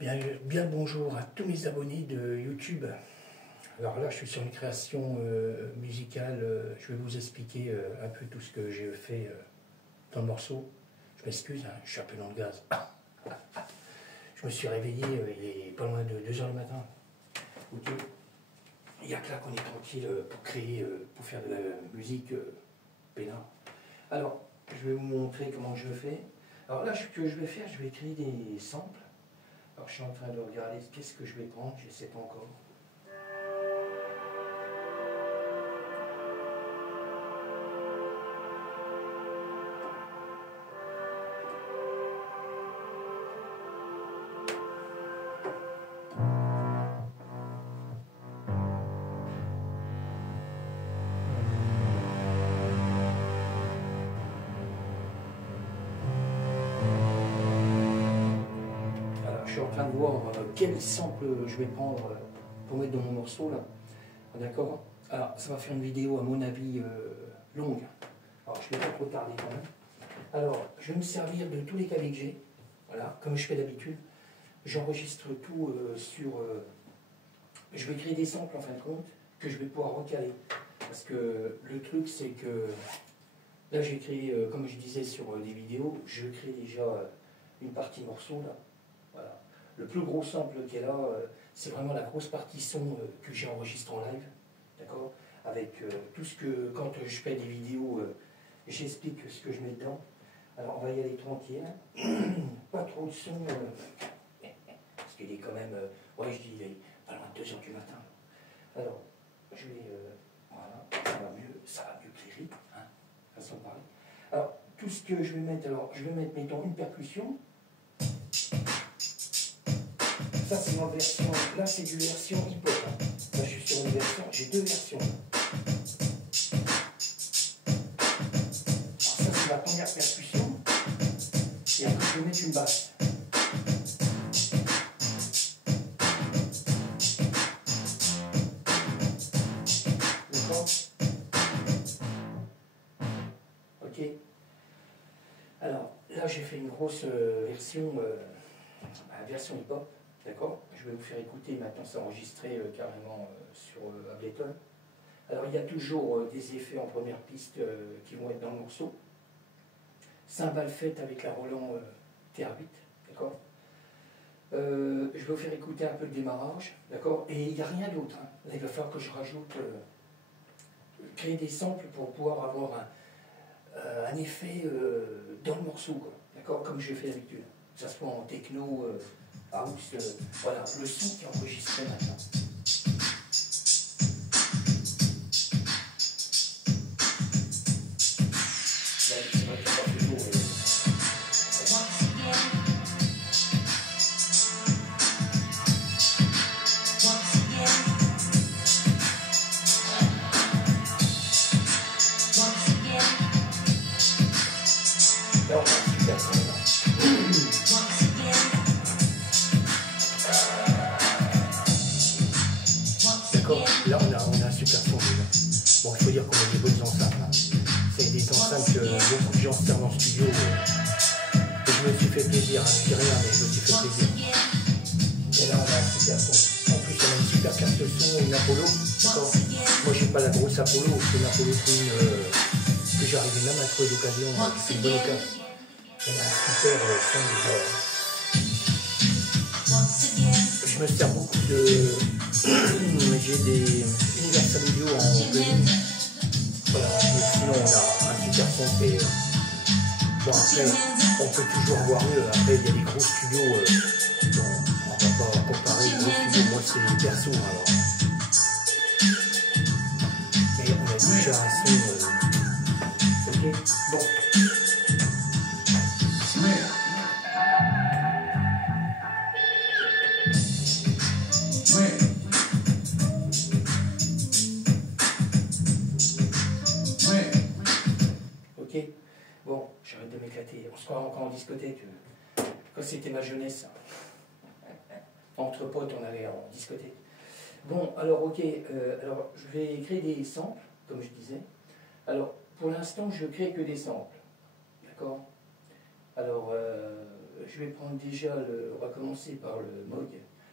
Bien le bonjour à tous mes abonnés de YouTube. Alors là, je suis sur une création musicale. Je vais vous expliquer un peu tout ce que j'ai fait dans le morceau. Je m'excuse, hein, je suis un peu dans le gaz. Je me suis réveillé, il est pas loin de 2 h du matin. Ok. Il n'y a que là qu'on est tranquille pour créer, pour faire de la musique peinard. Alors, je vais vous montrer comment je le fais. Alors là, ce que je vais faire, je vais créer des samples. Alors je suis en train de regarder qu'est-ce que je vais prendre, je ne sais pas encore. Je suis en train de voir quel sample je vais prendre pour mettre dans mon morceau là. D'accord. Alors ça va faire une vidéo à mon avis longue. Alors je ne vais pas trop tarder quand même. Alors je vais me servir de tous les claviers que j'ai. Voilà, comme je fais d'habitude. J'enregistre tout sur... je vais créer des samples en fin de compte que je vais pouvoir recaler. Parce que le truc c'est que là j'ai créé, comme je disais sur des vidéos, je crée déjà une partie morceau là. Voilà. Le plus gros sample qui est là, c'est vraiment la grosse partie son que j'ai enregistré en live, d'accord. Avec tout ce que, quand je fais des vidéos, j'explique ce que je mets dedans. Alors on va y aller tranquille, pas trop de son, parce qu'il est quand même, ouais je dis, il est pas loin de 2 h du matin. Alors, je vais, voilà, ça va mieux que les rythmes, hein, façon de parler. Alors, tout ce que je vais mettre, alors je vais mettre, mettons, une percussion. Ça c'est ma version, là c'est du version hip-hop. Là je suis sur une version, j'ai 2 versions. Alors ça c'est la première percussion. Et après je vais mettre une basse. D'accord? Ok. Alors là j'ai fait une grosse version, version hip-hop. D'accord? Je vais vous faire écouter, maintenant c'est enregistré carrément sur Ableton. Alors il y a toujours des effets en première piste qui vont être dans le morceau. Cymbale faite avec la Roland TR8, d'accord. Je vais vous faire écouter un peu le démarrage, d'accord. Et il n'y a rien d'autre. Hein. Là il va falloir que je rajoute, créer des samples pour pouvoir avoir un effet dans le morceau, d'accord, comme je fais d'habitude. Que ça soit en techno, house, voilà, le son qui est enregistré maintenant. C'est vrai qu'il n'y a pas toujours là, on a un super son, là. D'accord, là on a un super son déjà. Bon, il faut dire qu'on a des bonnes enceintes. Hein. C'est des enceintes que beaucoup de gens se servent en studio. Et je me suis fait plaisir, hein. Je dis rien, mais je me suis fait plaisir. Et là on a un super son. En plus on a une super carte son, une Apollo. Moi j'ai pas la grosse Apollo, c'est une Apollo Twin que j'arrivais même à trouver d'occasion. C'est une bonne occasion. On a un super son déjà. Je me sers beaucoup de... j'ai des Universal Audio en plugin. Voilà, mais sinon on a un super son qui est... Bon après, on peut toujours voir mieux. Après il y a des gros studios, bon, on va pas comparer les gros studios, moi c'est perso alors. Mais on a déjà un son... ok, bon. Ok, bon, j'arrête de m'éclater. On se croit encore en discothèque. Quand c'était ma jeunesse, entre potes, on allait en discothèque. Bon, alors ok, alors je vais créer des samples, comme je disais. Alors, pour l'instant, je crée que des samples. D'accord? Alors, je vais prendre déjà on va commencer par le Moog.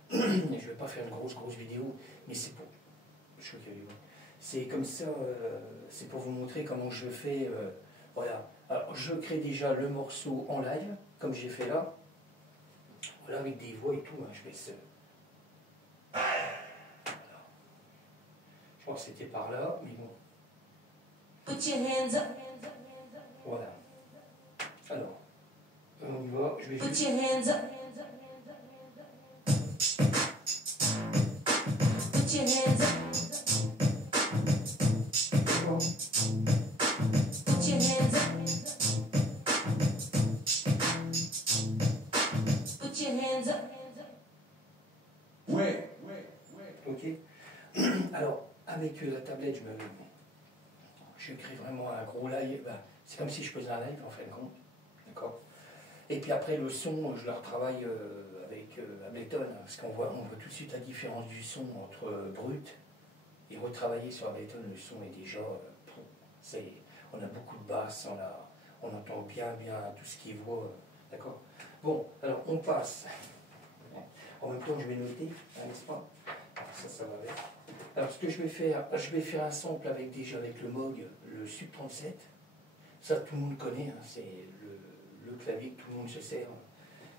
Je ne vais pas faire une grosse vidéo, mais c'est pour... C'est comme ça, c'est pour vous montrer comment je fais. Voilà. Alors, je crée déjà le morceau en live, comme j'ai fait là. Voilà, avec des voix et tout. Hein, je laisse. Voilà. Je crois que c'était par là, mais bon. Put your hands up. Voilà. Alors, on y va. Je vais juste... Put your hands up. Put your hands up. Put your hands up. Put your hands up. Ouais. Ok. Alors, avec la tablette, je crée vraiment un gros live. Ben, c'est comme si je faisais un live en fin de compte. D'accord. Et puis après, le son, je le retravaille avec Ableton. Hein, parce qu'on voit tout de suite la différence du son entre brut et retravailler sur Ableton. Le son est déjà... on a beaucoup de basses, on entend bien tout ce qui est voix. D'accord. Bon, alors on passe. En même temps, je vais noter, n'est-ce pas? Ça va avec. Alors, ce que je vais faire un sample avec le Moog, le Sub 37. Ça, tout le monde connaît, hein, c'est le clavier que tout le monde se sert.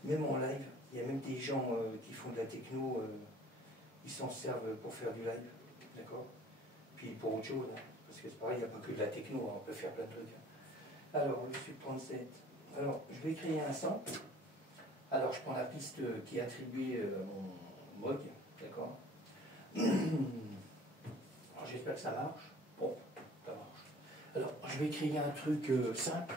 Même en live, il y a même des gens qui font de la techno, ils s'en servent pour faire du live, d'accord? Puis pour autre chose, hein, parce que c'est pareil, il n'y a pas que de la techno, hein, on peut faire plein de trucs. Alors, le Sub 37. Alors, je vais créer un sample. Alors, je prends la piste qui est attribuée à mon Moog, d'accord? Alors, j'espère que ça marche. Bon, ça marche. Alors, je vais créer un truc simple.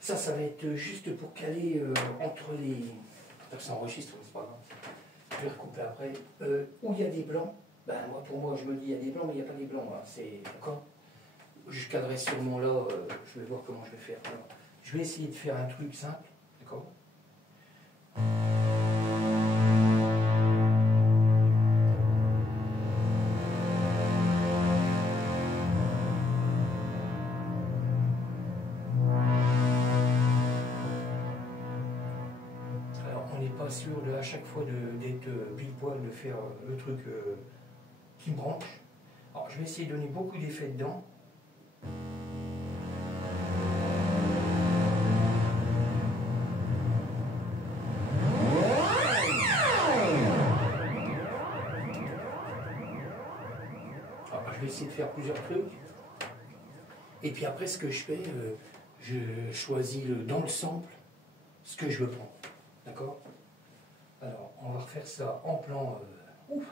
Ça va être juste pour caler entre les... Ça enregistre, c'est pas grave. Je vais recouper après. Où il y a des blancs, ben pour moi, je me dis il y a des blancs, mais il n'y a pas des blancs. Hein, c'est d'accord. Je cadrerai sûrement là, je vais voir comment je vais faire. Alors, je vais essayer de faire un truc simple, d'accord. Pas sûr à chaque fois d'être pile poil, de faire le truc qui me branche. Alors je vais essayer de donner beaucoup d'effets dedans. Alors, je vais essayer de faire plusieurs trucs. Et puis après ce que je fais, je choisis dans le sample ce que je veux prendre. D'accord? Alors, on va refaire ça en plan... ouf.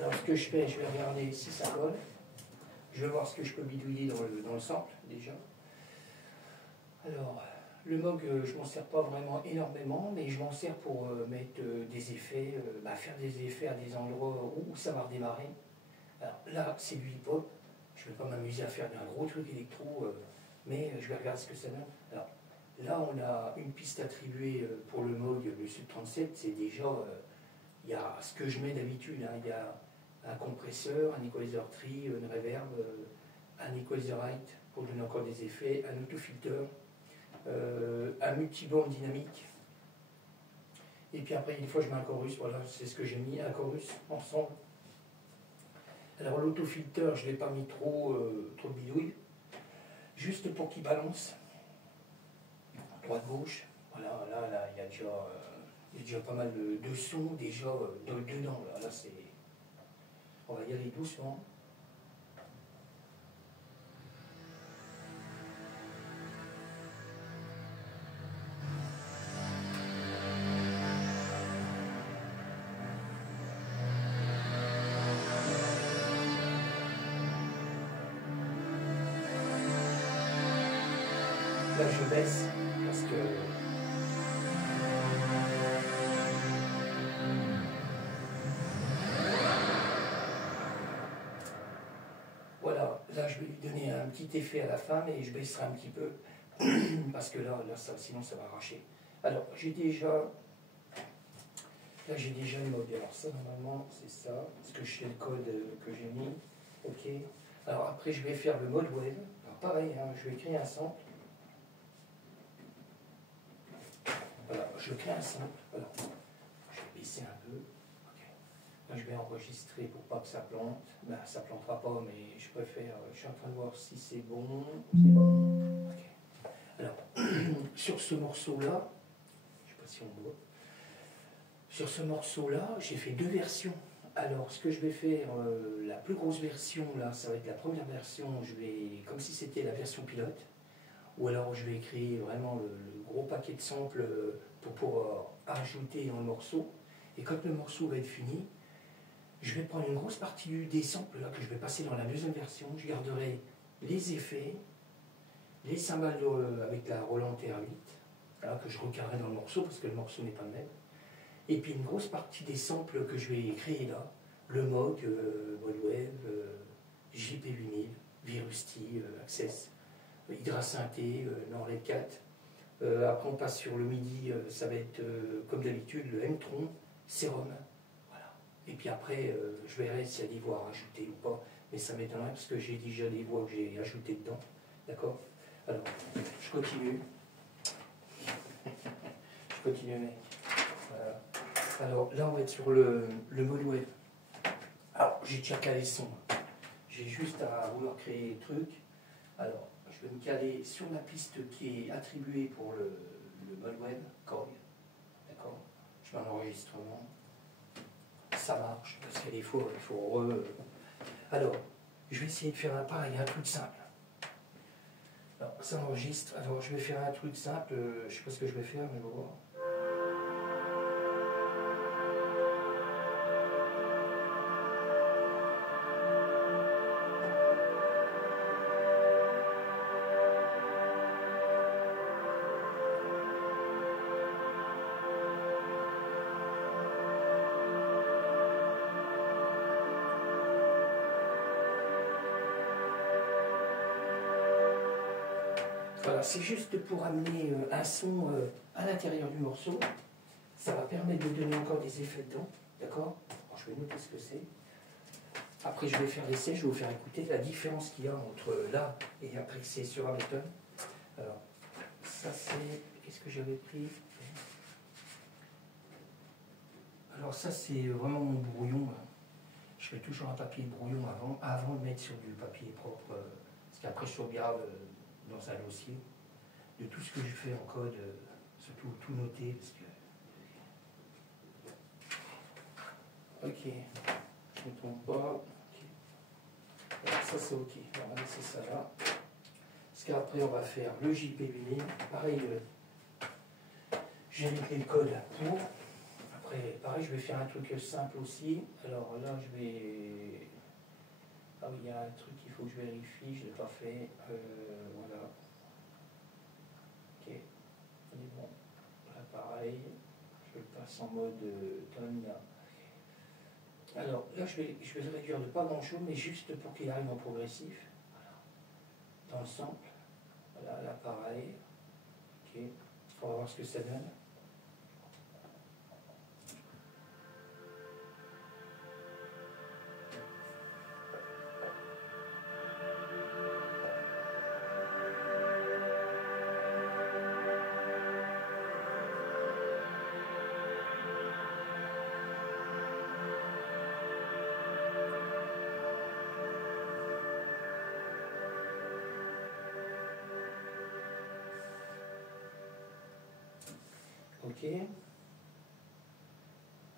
Alors ce que je fais, je vais regarder si ça colle. Je vais voir ce que je peux bidouiller dans le sample déjà. Alors, le Moog, je m'en sers pas vraiment énormément, mais je m'en sers pour mettre des effets, faire des effets à des endroits où ça va redémarrer. Alors là, c'est du hip-hop. Je ne vais pas m'amuser à faire un gros truc électro, mais je vais regarder ce que ça donne. Alors là, on a une piste attribuée pour le Moog, le Sub 37, c'est déjà, il y a ce que je mets d'habitude, hein, il y a un compresseur, un equalizer tree, une reverb, un equalizer height pour donner encore des effets, un autofilter, un multiband dynamique. Et puis après, une fois, je mets un chorus, voilà, c'est ce que j'ai mis, un chorus ensemble. Alors l'autofilter, je ne l'ai pas mis trop de bidouille, juste pour qu'il balance, droite-gauche. Voilà, là, il y a déjà pas mal de sons déjà dedans. Là c'est... On va y aller doucement. là je baisse parce que voilà, là je vais lui donner un petit effet à la fin, mais je baisserai un petit peu parce que là ça, sinon ça va arracher. Alors j'ai déjà le mode. Alors ça normalement c'est ça, parce que je sais le code que j'ai mis. Ok. Alors après je vais faire le mode web. Alors pareil, hein, je vais créer un sample. Voilà, je crée un sample. Voilà. Je vais baisser un peu. Ok. Là je vais enregistrer pour pas que ça plante. Ben, ça plantera pas, mais je préfère. Je suis en train de voir si c'est bon. C'est bon. Ok. Alors sur ce morceau-là, je sais pas si on voit. Sur ce morceau-là, j'ai fait deux versions. Alors, ce que je vais faire, la plus grosse version, là, ça va être la première version, je vais, comme si c'était la version pilote, ou alors je vais créer vraiment le gros paquet de samples pour pouvoir ajouter dans le morceau. Et quand le morceau va être fini, je vais prendre une grosse partie des samples là, que je vais passer dans la deuxième version. Je garderai les effets, les cymbales avec la Roland TR8, là, que je recadrerai dans le morceau, parce que le morceau n'est pas le même. Et puis une grosse partie des samples que je vais créer là, le Moog, Modwave, JP8000, Virusti, Access, Hydra Synthé, Norled 4. Après on passe sur le MIDI, ça va être comme d'habitude le M-Tron, Serum. Voilà. Et puis après, je verrai s'il y a des voix à rajouter ou pas, mais ça m'étonnerait parce que j'ai déjà des voix que j'ai ajoutées dedans. D'accord? Alors, je continue. Je continue, mec. Voilà. Alors là, on va être sur le mode web. Alors, j'ai déjà calé le son. J'ai juste à vouloir créer le truc. Alors, je vais me caler sur la piste qui est attribuée pour le mode web, Korg. D'accord? Je mets un enregistrement. Ça marche, parce qu'il faut Alors, je vais essayer de faire un pareil, un truc simple. Alors, ça enregistre. Alors, je vais faire un truc simple. Je ne sais pas ce que je vais faire, mais on va voir. Voilà, c'est juste pour amener un son à l'intérieur du morceau. Ça va permettre de donner encore des effets dedans. D'accord? Je vais noter ce que c'est. Après, je vais faire l'essai, je vais vous faire écouter la différence qu'il y a entre là et après que c'est sur Ableton. Alors, ça c'est... Qu'est-ce que j'avais pris? Alors ça c'est vraiment mon brouillon. Je fais toujours un papier brouillon avant de mettre sur du papier propre. Parce qu'après je sauvegarde dans un dossier de tout ce que je fais en code, surtout tout noter. Parce que... Ok, je ne me trompe pas. Okay. Alors, ça c'est ok, on va laisser ça là. Parce qu'après on va faire le JP8000. Pareil, j'ai mis le code pour. Après, pareil, je vais faire un truc simple aussi. Alors là, je vais... Ah oui, il y a un truc qu'il faut que je vérifie, je ne l'ai pas fait. Voilà. Ok, on est bon. Là, pareil, je le passe en mode tone. Alors là, je vais le réduire de pas grand chose, mais juste pour qu'il arrive en progressif. Voilà. Dans le sample. Voilà, là, pareil. Ok, on va voir ce que ça donne. Ok.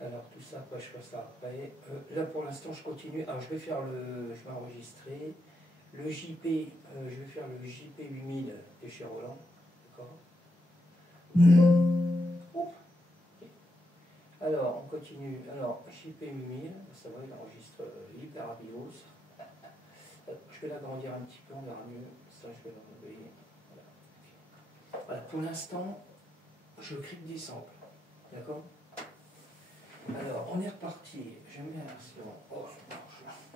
Alors tout ça, après je fais ça après. Là pour l'instant je continue. Alors je vais faire je vais enregistrer le JP. Je vais faire le JP8000 de chez Roland. D'accord. Okay. Alors on continue. Alors JP8000, ça va, il enregistre hyper rapidos. Je vais l'agrandir un petit peu, on verra mieux. Ça je vais l'enlever. Voilà. Okay. Voilà, pour l'instant, je clique des samples. D'accord? Alors, on est reparti. J'aime bien la version. Oh,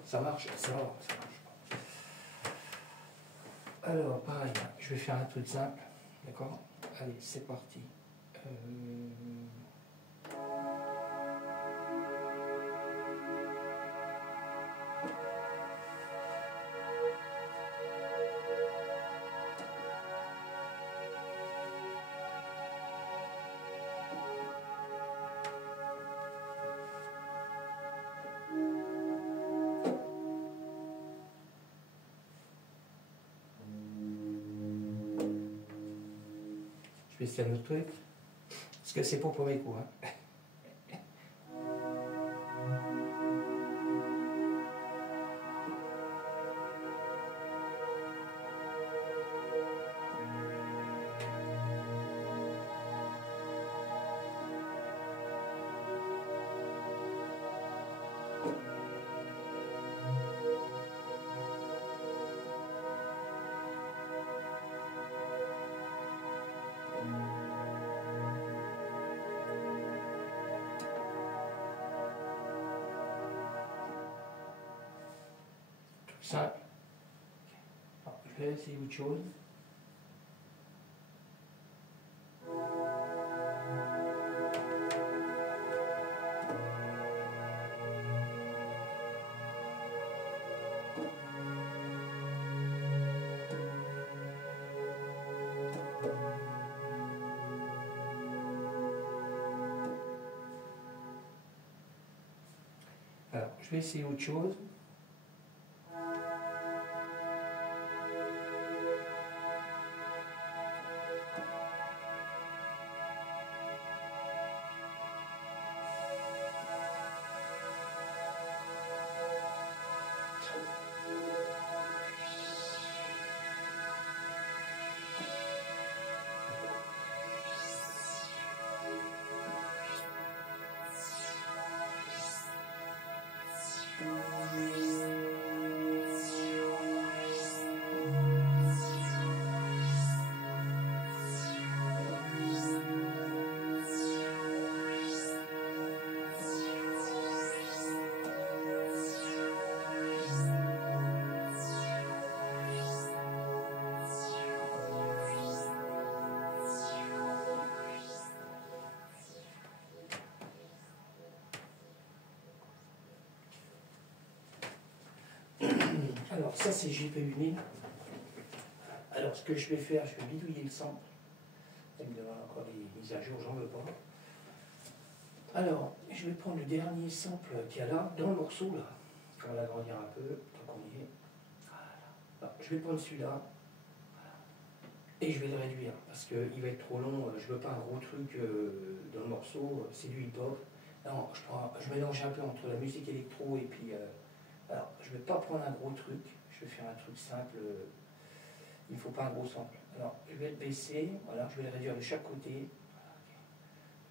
ça marche, ça marche. Alors, pareil, je vais faire un truc simple. D'accord? Allez, c'est parti. Je vais essayer un autre truc. Parce que c'est pas pour mes coups. Hein. Simple. Alors, je vais essayer autre chose. Alors, je vais essayer autre chose. Alors ça c'est JP1000. Alors ce que je vais faire, je vais bidouiller le sample. Il me demande encore des mises à jour, j'en veux pas. Alors, je vais prendre le dernier sample qu'il y a là, dans le morceau là. On va l'agrandir un peu, tant qu'on y est. Voilà. Alors, je vais prendre celui-là. Et je vais le réduire, parce qu'il va être trop long. Je veux pas un gros truc dans le morceau, c'est du hip-hop. Non, je mélange un peu entre la musique électro et puis... alors, je ne vais pas prendre un gros truc, je vais faire un truc simple, il ne faut pas un gros sample. Alors, je vais le baisser, voilà, je vais le réduire de chaque côté.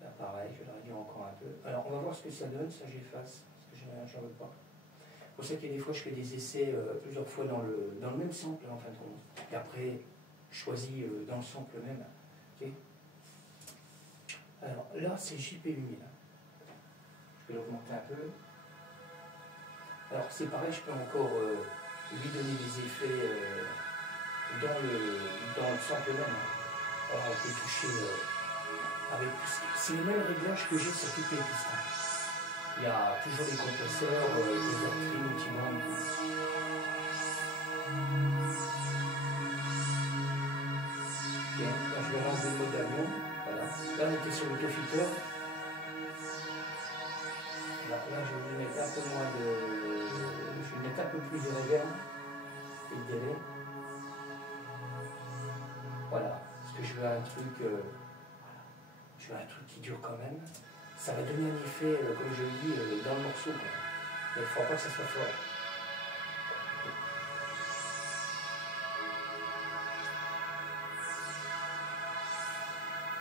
Là, pareil, je vais le réduire encore un peu. Alors, on va voir ce que ça donne, ça j'efface, parce que j'en veux pas. C'est pour ça qu'il y a des fois, je fais des essais plusieurs fois dans le même sample, en fin de compte. Et après, je choisis dans le sample même. Okay. Alors, là, c'est JP1000. Je vais l'augmenter un peu. Alors c'est pareil, je peux encore lui donner des effets dans le sample même. Alors on peut toucher avec... C'est les mêmes réglages que j'ai sur toutes les pistes. Il y a toujours des compresseurs, des batteries multibandes. Bien, là je vais lancer le mode avion. Voilà. Là on était sur l'autofiteur. Là je vais lui mettre un peu moins de... Je vais mettre un peu plus de reverb et de délai. Voilà, parce que je veux un truc, je veux un truc qui dure quand même. Ça va donner un effet, comme je le dis, dans le morceau. Quoi. Mais il ne faudra pas que ça soit fort.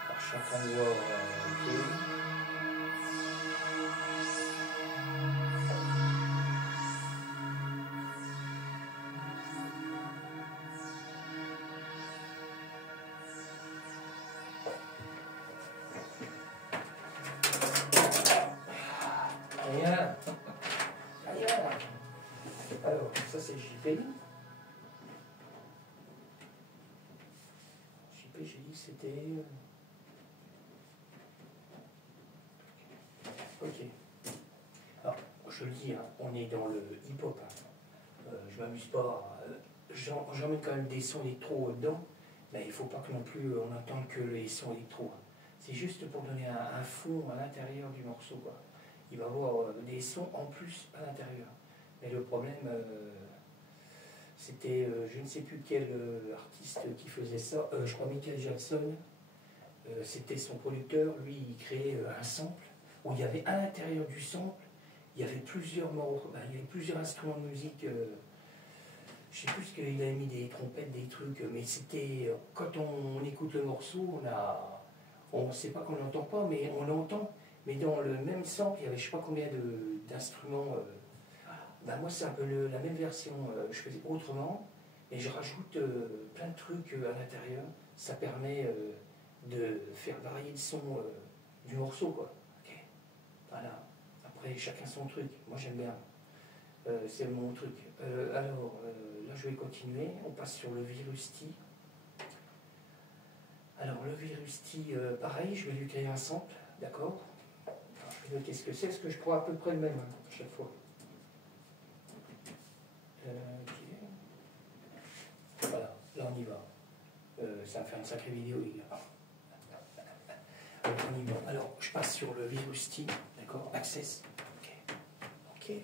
Alors, je suis en train de voir. Ok. JP. JP, j'ai dit que c'était... Ok. Alors, je le dis, hein, on est dans le hip-hop. Hein. Je m'amuse pas. J'en mets quand même des sons électro dedans, mais il ne faut pas que non plus on entende que les sons électro. Hein. C'est juste pour donner un fond à l'intérieur du morceau, quoi. Il va y avoir des sons en plus à l'intérieur. Mais le problème, c'était, je ne sais plus quel artiste qui faisait ça, je crois Michael Jackson, c'était son producteur, lui il créait un sample, où il y avait à l'intérieur du sample, il y avait plusieurs il y avait plusieurs instruments de musique, je ne sais plus ce qu'il avait mis, des trompettes, des trucs, mais c'était, quand on écoute le morceau, on ne sait pas qu'on n'entend pas, mais on l'entend. Mais dans le même sample, il y avait je ne sais pas combien d'instruments. Moi, c'est un peu la même version. Je faisais autrement, et je rajoute plein de trucs à l'intérieur. Ça permet de faire varier le son du morceau, quoi. Okay. Voilà. Après, chacun son truc. Moi, j'aime bien. C'est mon truc. Alors, là, je vais continuer. On passe sur le Virusti. Alors, le Virusti, pareil, je vais lui créer un sample, d'accord? Je vais noter ce que c'est, parce que je crois à peu près le même hein, à chaque fois. Okay. Voilà, là on y va. Ça va faire une sacrée vidéo, les gars. On y va. Alors, je passe sur le Virusti, d'accord? Access. Ok. Ouais.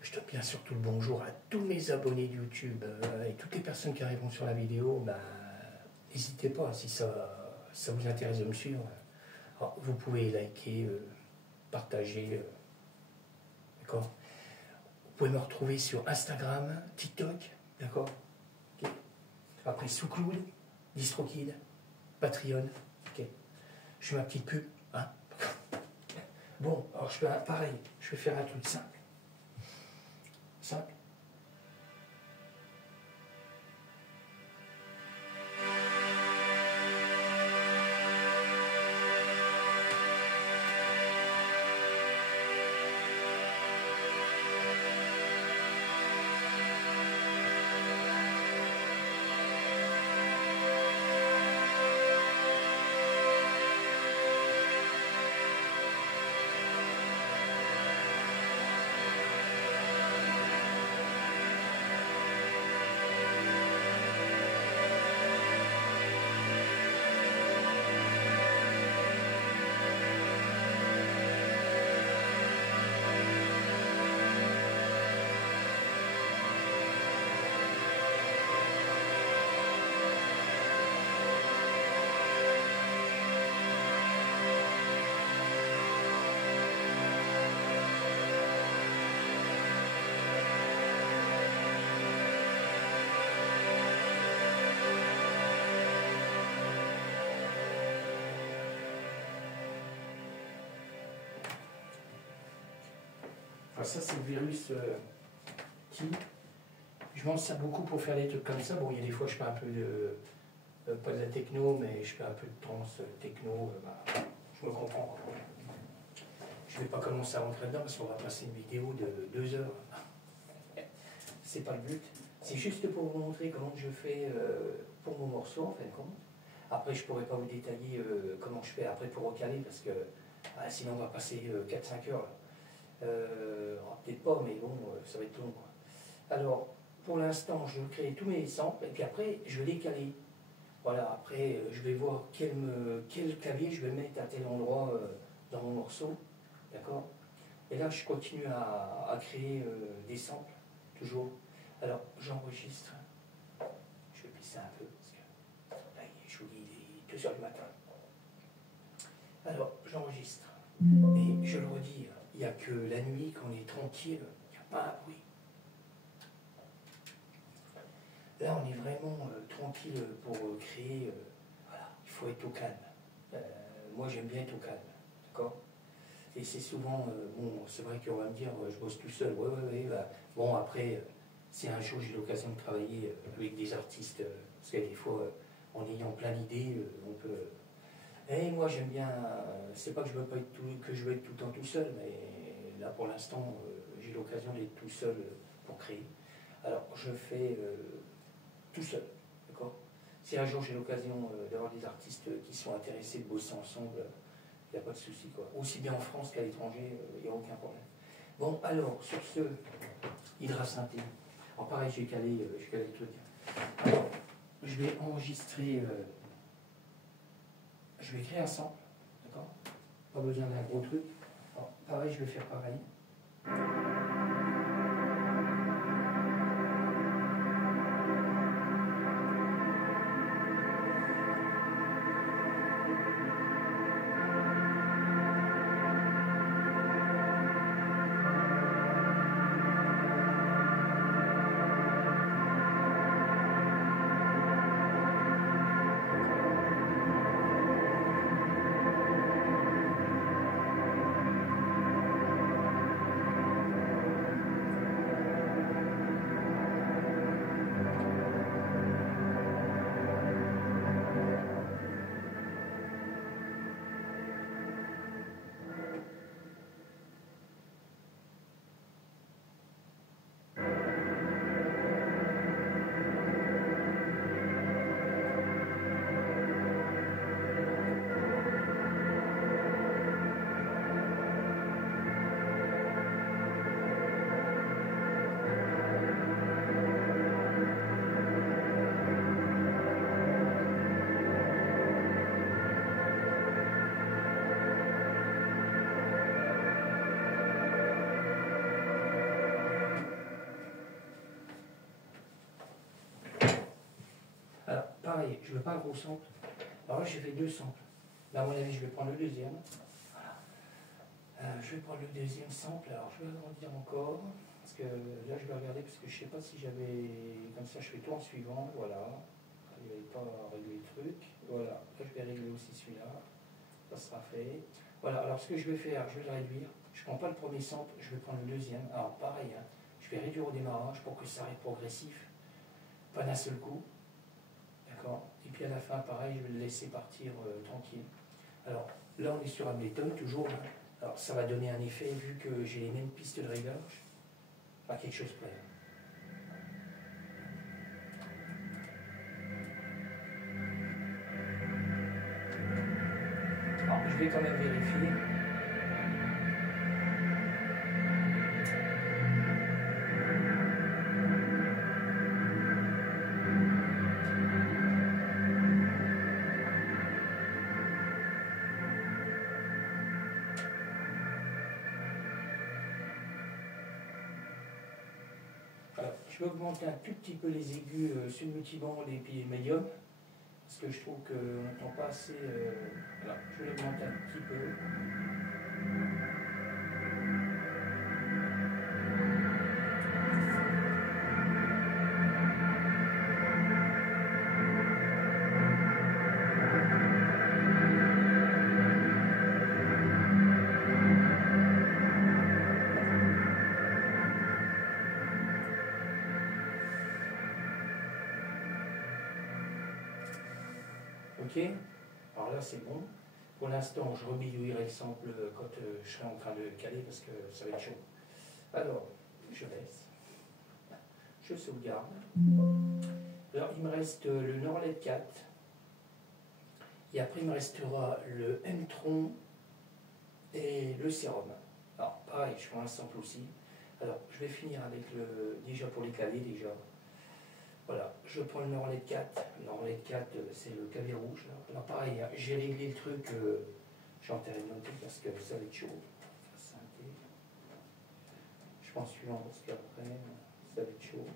Je te bien surtout le bonjour à tous mes abonnés de YouTube et toutes les personnes qui arriveront sur la vidéo. N'hésitez pas, si ça vous intéresse de me suivre. Alors, vous pouvez liker, partager, d'accord? Vous pouvez me retrouver sur Instagram, TikTok, d'accord? Okay. Après SoundCloud, DistroKid, Patreon, ok? Je fais ma petite pub, hein? Bon, alors je fais pareil, je vais faire un truc simple. Simple. Enfin, ça, c'est le virus qui. Je m'en sers beaucoup pour faire des trucs comme ça. Bon, il y a des fois, je fais un peu de. Pas de la techno, mais je fais un peu de trance techno. Je me comprends. Je ne vais pas commencer à rentrer dedans parce qu'on va passer une vidéo de 2 heures. C'est pas le but. C'est juste pour vous montrer comment je fais pour mon morceau, en fin de compte. Après, je ne pourrais pas vous détailler comment je fais après pour recaler parce que sinon, on va passer 4-5 heures. Peut-être pas, mais bon, ça va être long. Quoi. Alors, pour l'instant, je crée tous mes samples et puis après, je vais les caler. Voilà, après, je vais voir quel clavier je vais mettre à tel endroit dans mon morceau. D'accord? Et là, je continue à créer des samples, toujours. Alors, j'enregistre. Je vais pisser un peu, parce que là, je vous dis, il est 2 heures du matin. Alors, j'enregistre. Et je le redis, il n'y a que la nuit, quand on est tranquille, il n'y a pas un bruit. Là, on est vraiment tranquille pour créer. Voilà, il faut être au calme. Moi, j'aime bien être au calme. D'accord? Et c'est souvent, bon, c'est vrai qu'on va me dire, je bosse tout seul. Ouais. Bon, après, si un jour j'ai l'occasion de travailler avec des artistes, parce que des fois, en ayant plein d'idées, on peut. Et moi, j'aime bien. C'est pas que je veux pas être que je veux être tout le temps tout seul, mais là, pour l'instant, j'ai l'occasion d'être tout seul pour créer. Alors, je fais tout seul, d'accord? Si un jour j'ai l'occasion d'avoir des artistes qui sont intéressés de bosser ensemble, il n'y a pas de souci, quoi. Aussi bien en France qu'à l'étranger, il n'y a aucun problème. Bon, alors, sur ce, hydrasynthé. Alors, pareil, j'ai calé le truc. Alors, je vais enregistrer, je vais créer un sample, d'accord? Pas besoin d'un gros truc. Alors, pareil, je vais faire pareil. Alors, pareil, je ne veux pas un gros sample. Alors là, j'ai fait 2 samples. Là, à mon avis, je vais prendre le deuxième. Voilà. Je vais prendre le deuxième sample. Alors, je vais agrandir encore. Parce que là, je vais regarder, parce que je ne sais pas si j'avais... Comme ça, je fais tout en suivant. Voilà. Il n'y avait pas à régler le truc. Voilà. Là, je vais régler aussi celui-là. Ça sera fait. Voilà. Alors, ce que je vais faire, je vais le réduire. Je ne prends pas le premier sample, je vais prendre le deuxième. Alors, pareil, hein, je vais réduire au démarrage pour que ça reste progressif. Pas d'un seul coup. D'accord. Et puis à la fin, pareil, je vais le laisser partir tranquille. Alors là, on est sur Ableton, toujours. Hein. Alors ça va donner un effet, vu que j'ai les mêmes pistes de réglage, à quelque chose près. Alors, je vais quand même vérifier. Je vais augmenter un tout petit peu les aigus sur le multiband et puis le médium, parce que je trouve qu'on n'entend pas assez. Voilà, je vais l'augmenter un petit peu. Ok, alors là c'est bon. Pour l'instant, je rebidouillerai le sample quand je serai en train de caler parce que ça va être chaud. Alors, je baisse, je sauvegarde. Alors, il me reste le Norlet 4 et après il me restera le M-Tron et le Serum. Alors, pareil, je prends un sample aussi. Alors, je vais finir avec le, déjà pour les caler déjà. Voilà, je prends le Norlet 4. Le Norlet 4, c'est le clavier rouge. Là. Alors pareil, hein, j'ai réglé le truc, j'ai enterré de noter parce que ça va être chaud. Je pense suivant parce qu'après, ça va être chaud.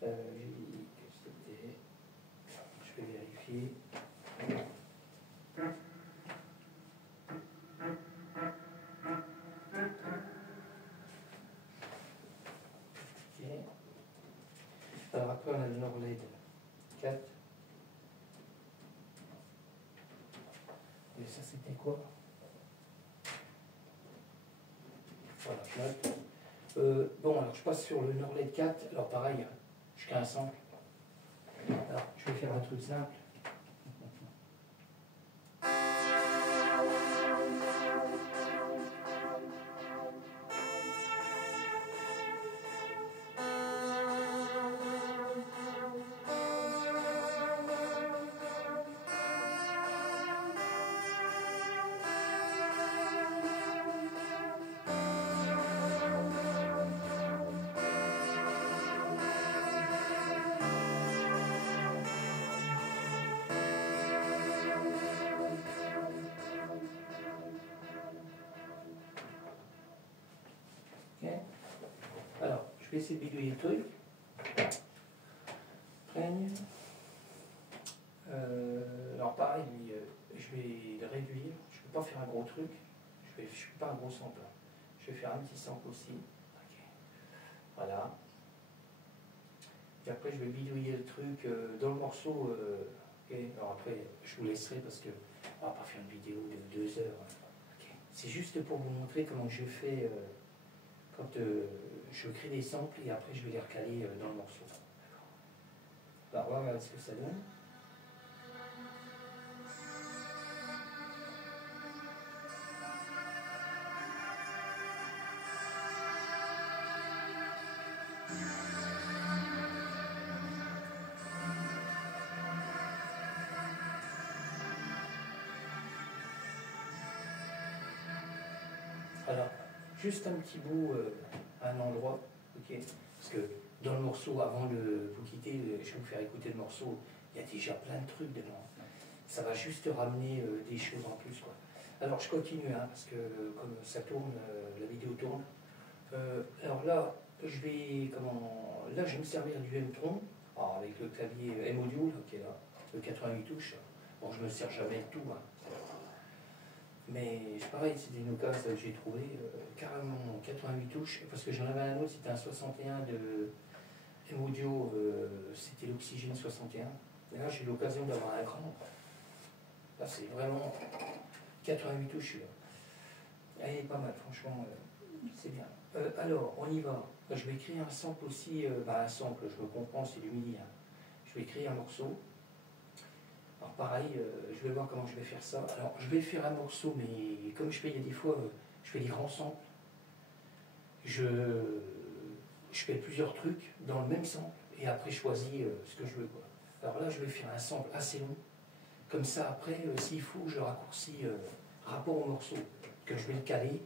J'ai dit que c'était... Je vais vérifier. Alors après on a le Norlet 4. Et ça c'était quoi? Voilà, je note. Bon alors je passe sur le Norlet 4. Alors pareil, je crée un sample. Alors je vais faire un truc simple. vais essayer de bidouiller le truc. Prenne. Alors pareil, lui, je vais le réduire. Je ne peux pas faire un gros truc. Je ne fais pas un gros sample. Je vais faire un petit sample aussi. Okay. Voilà. Et après, je vais bidouiller le truc dans le morceau. Okay. Alors après, je vous laisserai parce que on va pas faire une vidéo de 2 heures. Okay. C'est juste pour vous montrer comment je fais quand je crée des samples et après je vais les recaler dans le morceau. Alors, on va regarder ce que ça donne. Alors, juste un petit bout à un endroit, ok, parce que dans le morceau, avant de vous quitter, je vais vous faire écouter le morceau, il y a déjà plein de trucs dedans. Ça va juste ramener des choses en plus, quoi. Alors, je continue, hein, parce que comme ça tourne, la vidéo tourne. Alors là, je vais, là, je vais me servir du M-Tron, avec le clavier M-Audio, qui est là, le 88 touches. Bon, je ne me sers jamais de tout, hein. Mais pareil, c'était une occasion que j'ai trouvé carrément 88 touches, parce que j'en avais un autre, c'était un 61 de M-Audio, c'était l'Oxygène 61. Et là, j'ai eu l'occasion d'avoir un écran. Là, c'est vraiment 88 touches. Elle est pas mal, franchement, c'est bien. Alors, on y va. Je vais créer un sample aussi, un sample, je me comprends, c'est du MIDI. Hein. Je vais créer un morceau. Alors pareil, je vais voir comment je vais faire ça. Alors je vais faire un morceau, mais comme je fais, il y a des fois, je fais des grands samples. Je fais plusieurs trucs dans le même sample, et après je choisis ce que je veux, quoi. Alors là, je vais faire un sample assez long. Comme ça, après, s'il faut, je raccourcis rapport au morceau, que je vais le caler.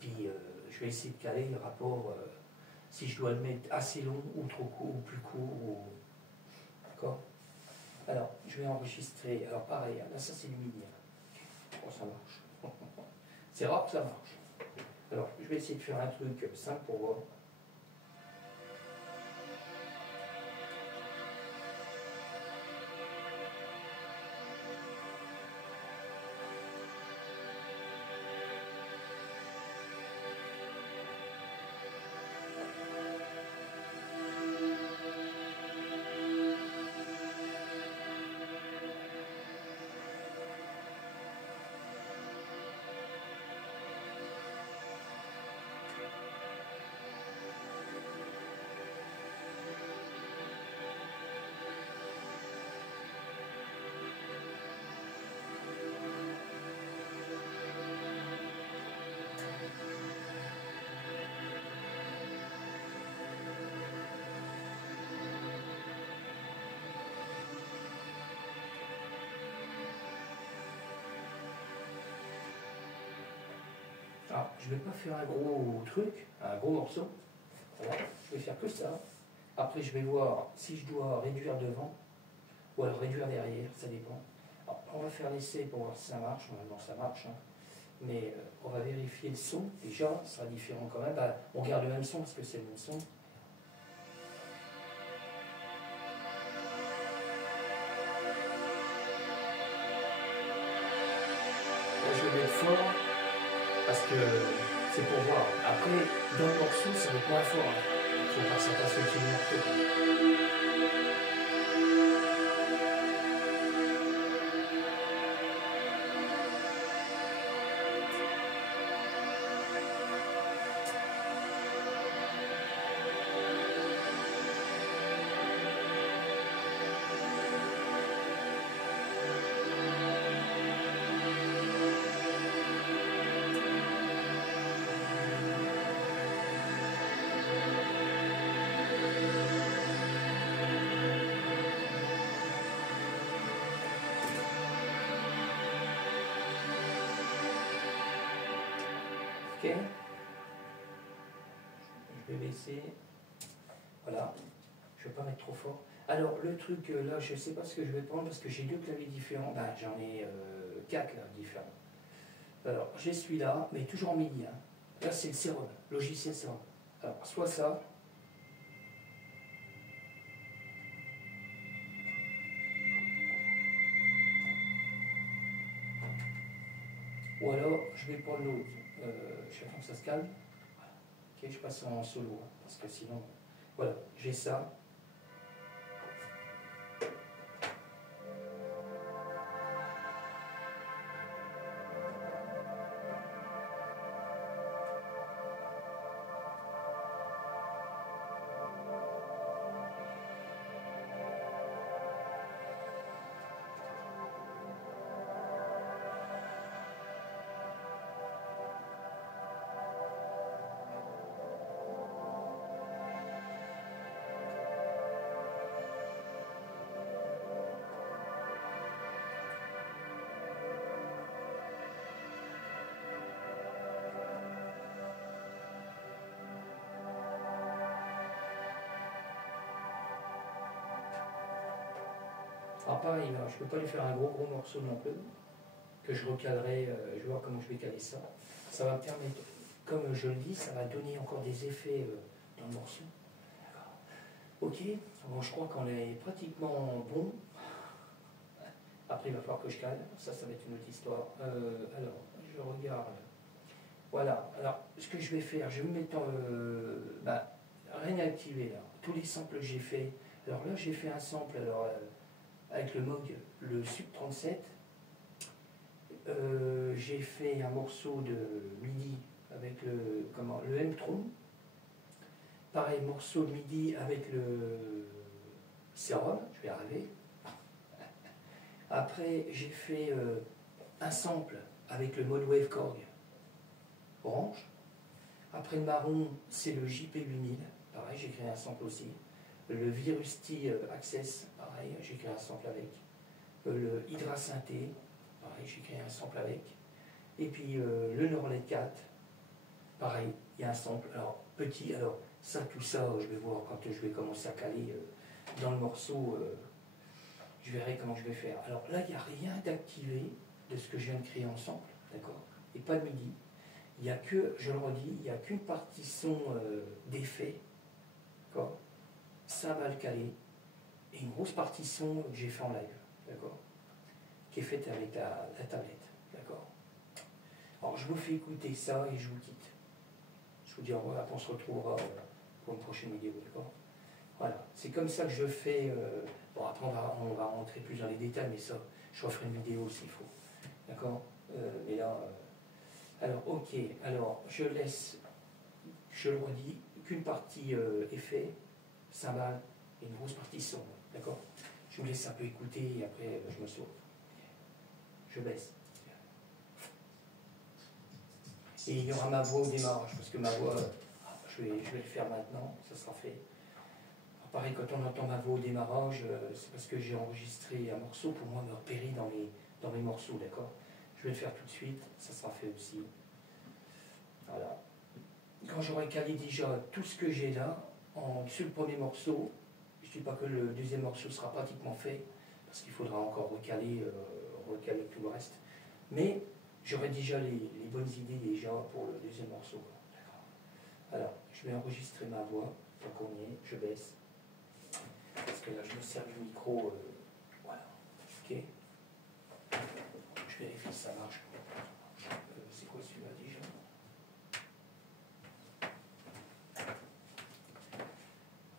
Puis je vais essayer de caler le rapport, si je dois le mettre assez long, ou trop court, ou plus court, ou... D'accord ? Alors, je vais enregistrer. Alors, pareil, là, ça c'est du MIDI. Oh, ça marche. C'est rare que ça marche. Alors, je vais essayer de faire un truc simple pour voir. Alors, je ne vais pas faire un gros truc, un gros morceau. Voilà, je vais faire que ça. Après, je vais voir si je dois réduire devant ou alors réduire derrière, ça dépend. Alors, on va faire l'essai pour voir si ça marche. Normalement, ça marche. Hein. Mais on va vérifier le son. Déjà, ça sera différent quand même. On garde le même son parce que c'est le même son. Là, je vais mettre fort. Parce que c'est pour voir. Après, dans le morceau, ça va être moins fort. Il ne faut pas s'attacher au morceau. Ok. Je vais baisser. Voilà. Je ne vais pas mettre trop fort. Alors, le truc là, je ne sais pas ce que je vais prendre parce que j'ai 2 claviers différents. J'en ai 4 là, différents. Alors, j'ai celui-là, mais toujours en MIDI. Hein. Là, c'est le Serum, logiciel Serum. Alors, soit ça, Ou alors, je vais prendre l'autre. J'attends que ça se calme. Voilà. Ok, je passe en solo, hein, parce que sinon, voilà, j'ai ça. Alors pareil, là, je ne peux pas lui faire un gros morceau non plus, que je recalerai, je vais voir comment je vais caler ça. Ça va me permettre, comme je le dis, ça va donner encore des effets dans le morceau. Ok, bon, je crois qu'on est pratiquement bon. Après, il va falloir que je cale, ça va être une autre histoire. Alors, je regarde. Voilà, alors ce que je vais faire, je vais me mettre rien à activer là. Tous les samples que j'ai fait. Alors là, j'ai fait un sample avec le Moog, le Sub 37. J'ai fait un morceau de MIDI avec le M-Tron. Pareil, morceau de MIDI avec le Serum, je vais y arriver. Après, j'ai fait un sample avec le mode Wave Korg orange. Après le marron, c'est le JP8000. Pareil, j'ai créé un sample aussi. Le Virusti Access, pareil, j'ai créé un sample avec. Le Hydra Synthé, pareil, j'ai créé un sample avec. Et puis le Norlet 4, pareil, il y a un sample. Alors, petit, alors ça, tout ça, je vais voir quand je vais commencer à caler dans le morceau. Je verrai comment je vais faire. Alors là, il n'y a rien d'activé de ce que je viens de créer ensemble, d'accord? Et pas de MIDI. Il n'y a que, je le redis, il n'y a qu'une partie son d'effet, d'accord? Ça va le caler. Et une grosse partie son que j'ai fait en live, d'accord? Qui est faite avec la tablette, d'accord? Alors je vous fais écouter ça et je vous quitte. Je vous dis au revoir, on se retrouvera pour une prochaine vidéo, d'accord? Voilà, c'est comme ça que je fais. Bon, après, on va rentrer plus dans les détails, mais ça, je referai une vidéo s'il faut. D'accord? Mais là. Alors, ok, alors, je laisse, je le redis, qu'une partie effet, cymbale, et une grosse partie son. D'accord? Je vous laisse un peu écouter et après, je me sauve. Je baisse. Et il y aura ma voix au démarrage, parce que ma voix, je vais le faire maintenant, ça sera fait. Pareil, quand on entend ma voix au démarrage, c'est parce que j'ai enregistré un morceau pour moi me repérer dans mes morceaux, d'accord? Je vais le faire tout de suite, ça sera fait aussi. Voilà. Quand j'aurai calé déjà tout ce que j'ai là, sur le premier morceau, je ne dis pas que le deuxième morceau sera pratiquement fait, parce qu'il faudra encore recaler tout le reste. Mais j'aurai déjà les bonnes idées déjà pour le deuxième morceau. D'accord. Alors, je vais enregistrer ma voix, tant qu'on y est, je baisse. Parce que là, je me sers du micro. Voilà. Ok. Je vérifie si ça marche. C'est quoi celui-là déjà?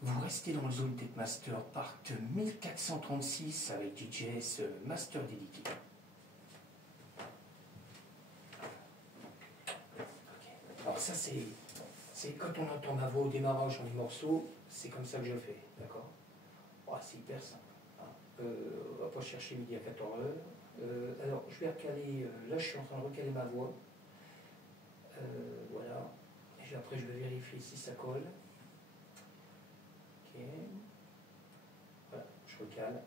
Vous restez dans le Zone Tape Master Part 1436 avec DJS Master Dédié. Okay. Alors ça, c'est quand on entend ma voix au démarrage dans les morceaux, c'est comme ça que je fais. D'accord? Oh, c'est hyper simple. Hein. On va pas chercher midi à 14h. Alors, je vais recaler. Là, je suis en train de recaler ma voix. Voilà. Et après, je vais vérifier si ça colle. Ok. Voilà, je recale.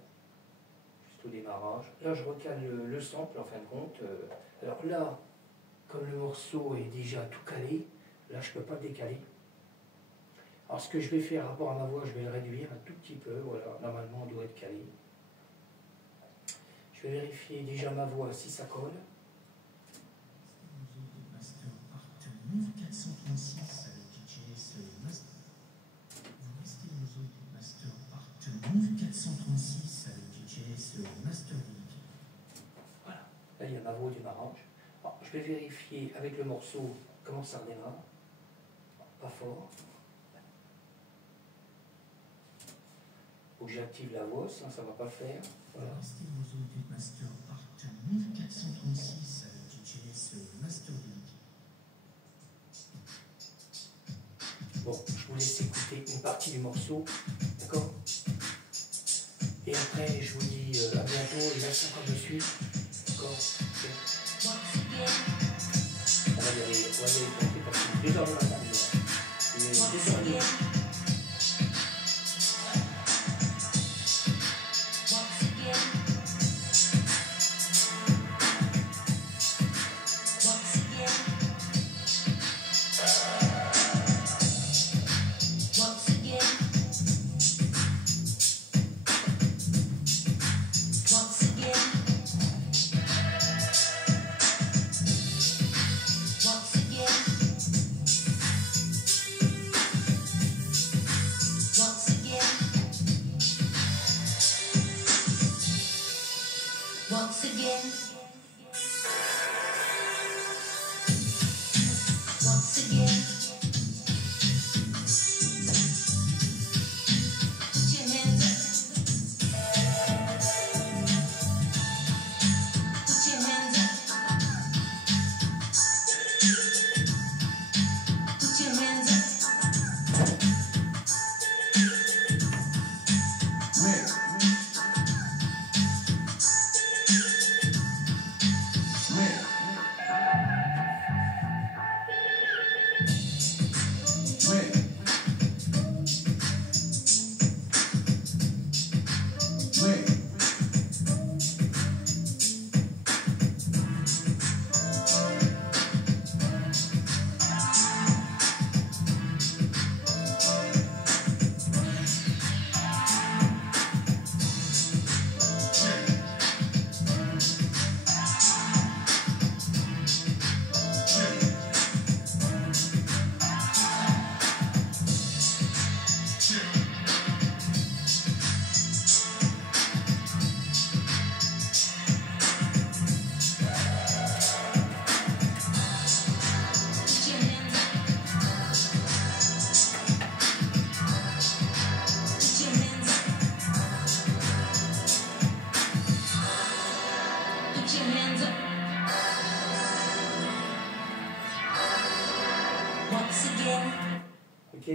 Juste au démarrage. Là, je recale le sample, en fin de compte. Alors là, comme le morceau est déjà tout calé, là, je ne peux pas le décaler. Alors ce que je vais faire, rapport à ma voix, je vais le réduire un tout petit peu. Voilà, normalement, on doit être calé. Je vais vérifier déjà ma voix si ça colle. Master Part 1436 avec DJS Master. Vous restez dans Zone Master Part 1436 avec DJS Master. Voilà, là il y a ma voix au démarrage. Alors, je vais vérifier avec le morceau comment ça redémarre. Pas fort. Faut que j'active la voix, sinon ça ne va pas le faire. Voilà. Restez dans Zone Master Part 1436 avec DJS Master Link. Bon, je vous laisse écouter une partie du morceau, d'accord? Et après, je vous dis à bientôt, et merci encore de suivre, d'accord? Okay. On va y aller parce qu'il est 2h du matin, il est 2h30. Once again, put your hands up, put your hands up, put your hands up. Ok.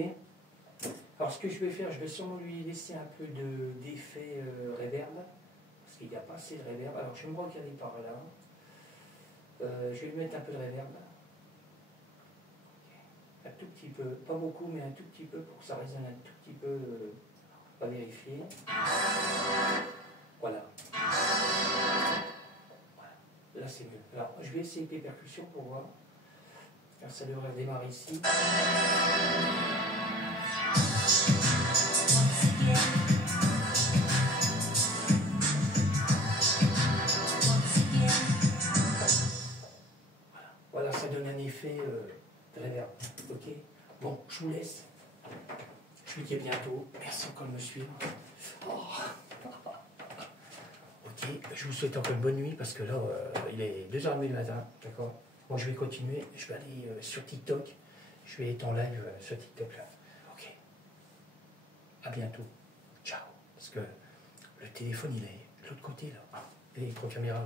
Alors ce que je vais faire, je vais sûrement lui laisser un peu d'effet reverb, parce qu'il n'y a pas assez de reverb. Alors je vais me recaler par là. Je vais lui mettre un peu de reverb. Un tout petit peu, pas beaucoup, mais un tout petit peu pour que ça résonne un tout petit peu. On va vérifier. Voilà. Là c'est mieux. Alors je vais essayer des percussions pour voir. Car ça devrait redémarrer ici. Voilà, ça donne un effet de reverb. Ok. Bon, je vous laisse. Je vous dis à bientôt. Merci encore de me suivre. Oh. Ok, je vous souhaite encore une bonne nuit parce que là, il est 2h30 du matin. D'accord. Moi, je vais continuer. Je vais aller sur TikTok. Je vais être en live sur TikTok là. Ok. À bientôt. Ciao. Parce que le téléphone, il est de l'autre côté là. Et les trois caméras.